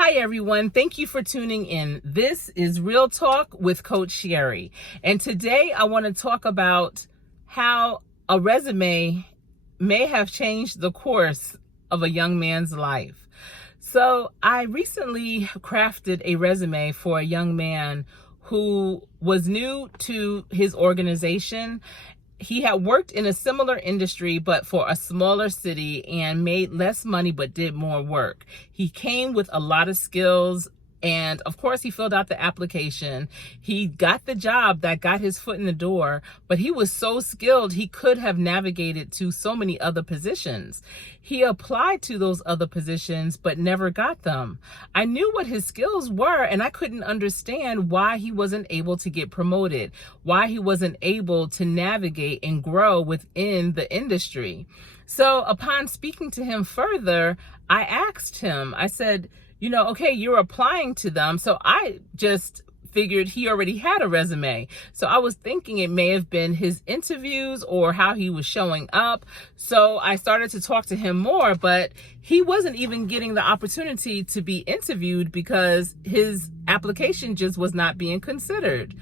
Hi, everyone. Thank you for tuning in. This is Real Talk with Coach Sherri. And today I want to talk about how a resume may have changed the course of a young man's life. So I recently crafted a resume for a young man who was new to his organization. He had worked in a similar industry, but for a smaller city, and made less money, but did more work. He came with a lot of skills. And of course, he filled out the application. He got the job that got his foot in the door, but he was so skilled, he could have navigated to so many other positions. He applied to those other positions, but never got them. I knew what his skills were, and I couldn't understand why he wasn't able to get promoted, why he wasn't able to navigate and grow within the industry. So upon speaking to him further, I asked him, I said, okay, you're applying to them. So I just figured he already had a resume. So I was thinking it may have been his interviews or how he was showing up. So I started to talk to him more, but he wasn't even getting the opportunity to be interviewed because his application just was not being considered.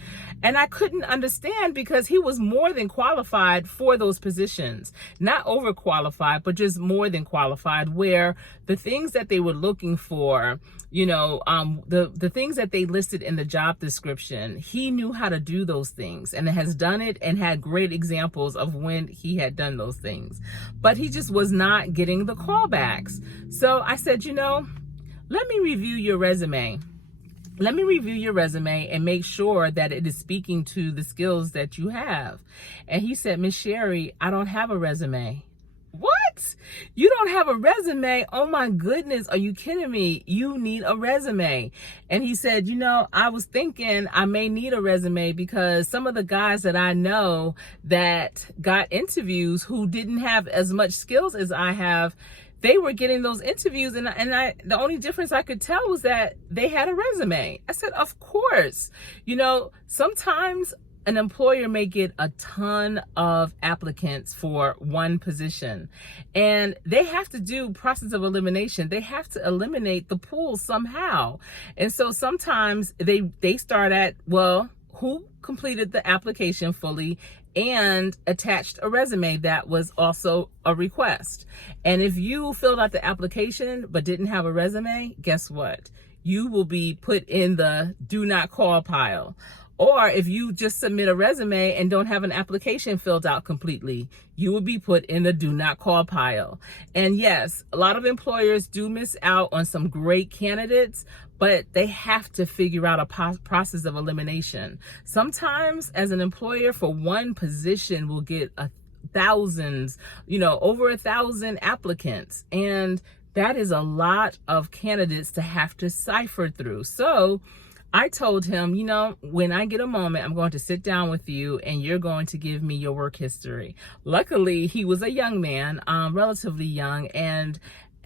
And I couldn't understand because he was more than qualified for those positions, not overqualified, but just more than qualified, where the things that they were looking for, the things that they listed in the job description, he knew how to do those things and has done it and had great examples of when he had done those things. But he just was not getting the callbacks. So I said, let me review your resume. Let me review your resume and make sure that it is speaking to the skills that you have. And he said, Miss Sherri, I don't have a resume. What? You don't have a resume? Oh my goodness. Are you kidding me? You need a resume. And he said, I was thinking I may need a resume because some of the guys that I know that got interviews who didn't have as much skills as I have, they were getting those interviews, and the only difference I could tell was that they had a resume. I said, of course. Sometimes an employer may get a ton of applicants for one position, and they have to do process of elimination. They have to eliminate the pool somehow. And so sometimes they start at, well, who completed the application fully and attached a resume that was also a request. And if you filled out the application but didn't have a resume, guess what? You will be put in the do not call pile. Or if you just submit a resume and don't have an application filled out completely, you will be put in the do not call pile. And yes, a lot of employers do miss out on some great candidates, but they have to figure out a process of elimination. Sometimes as an employer for one position will get thousands, over 1,000 applicants. And that is a lot of candidates to have to cipher through. So I told him, when I get a moment, I'm going to sit down with you and you're going to give me your work history. Luckily, he was a young man, relatively young, and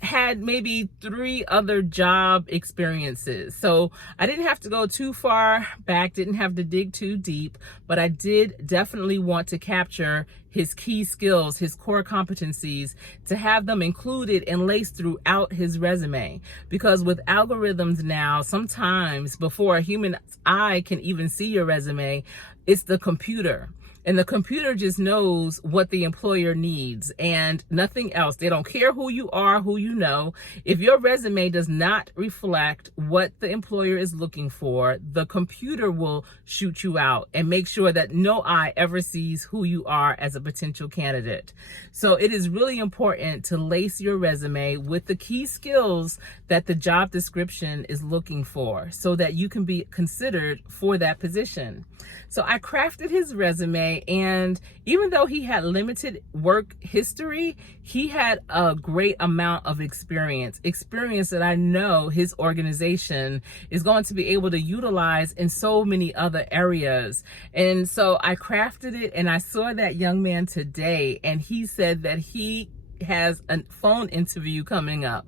had maybe 3 other job experiences. So I didn't have to go too far back, didn't have to dig too deep, but I did definitely want to capture his key skills, his core competencies, to have them included and laced throughout his resume. Because with algorithms now, sometimes before a human eye can even see your resume, it's the computer. And the computer just knows what the employer needs and nothing else. They don't care who you are, who you know. If your resume does not reflect what the employer is looking for, the computer will shoot you out and make sure that no eye ever sees who you are as a potential candidate. So it is really important to lace your resume with the key skills that the job description is looking for so that you can be considered for that position. So I crafted his resume, and even though he had limited work history, he had a great amount of experience that I know his organization is going to be able to utilize in so many other areas. And so I crafted it, and I saw that young man today, and he said that he has a phone interview coming up.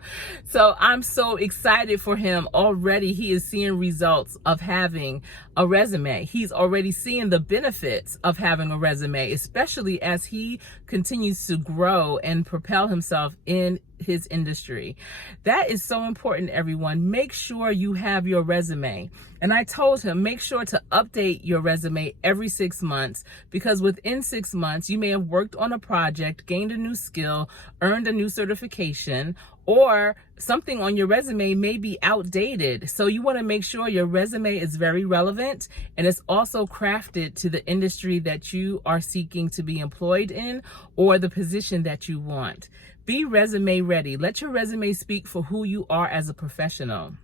So I'm so excited for him. Already he is seeing results of having a resume. He's already seeing the benefits of having a resume, especially as he continues to grow and propel himself in his industry. That is so important, everyone. Make sure you have your resume. And I told him, make sure to update your resume every 6 months, because within 6 months, you may have worked on a project, gained a new skill, earned a new certification, or something on your resume may be outdated. So you want to make sure your resume is very relevant and it's also crafted to the industry that you are seeking to be employed in or the position that you want. Be resume ready. Let your resume speak for who you are as a professional.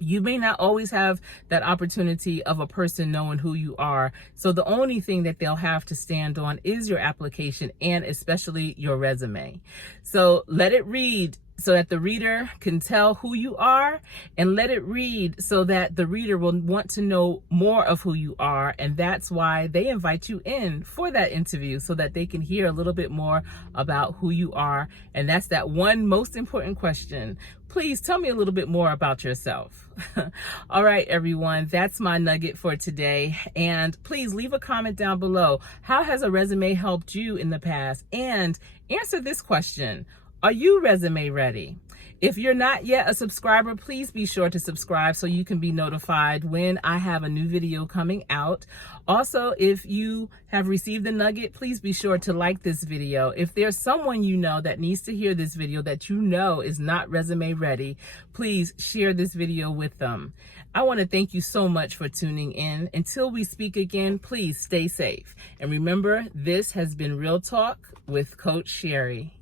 You may not always have that opportunity of a person knowing who you are. So the only thing that they'll have to stand on is your application and especially your resume. So let it read so that the reader can tell who you are, and let it read so that the reader will want to know more of who you are. And that's why they invite you in for that interview, so that they can hear a little bit more about who you are. And that's that one most important question. Please tell me a little bit more about yourself. All right, everyone, that's my nugget for today. And please leave a comment down below. How has a resume helped you in the past? And answer this question. Are you resume ready? If you're not yet a subscriber, please be sure to subscribe so you can be notified when I have a new video coming out. Also, if you have received the nugget, please be sure to like this video. If there's someone you know that needs to hear this video that you know is not resume ready, please share this video with them. I want to thank you so much for tuning in. Until we speak again, please stay safe. And remember, this has been Real Talk with Coach Sherri.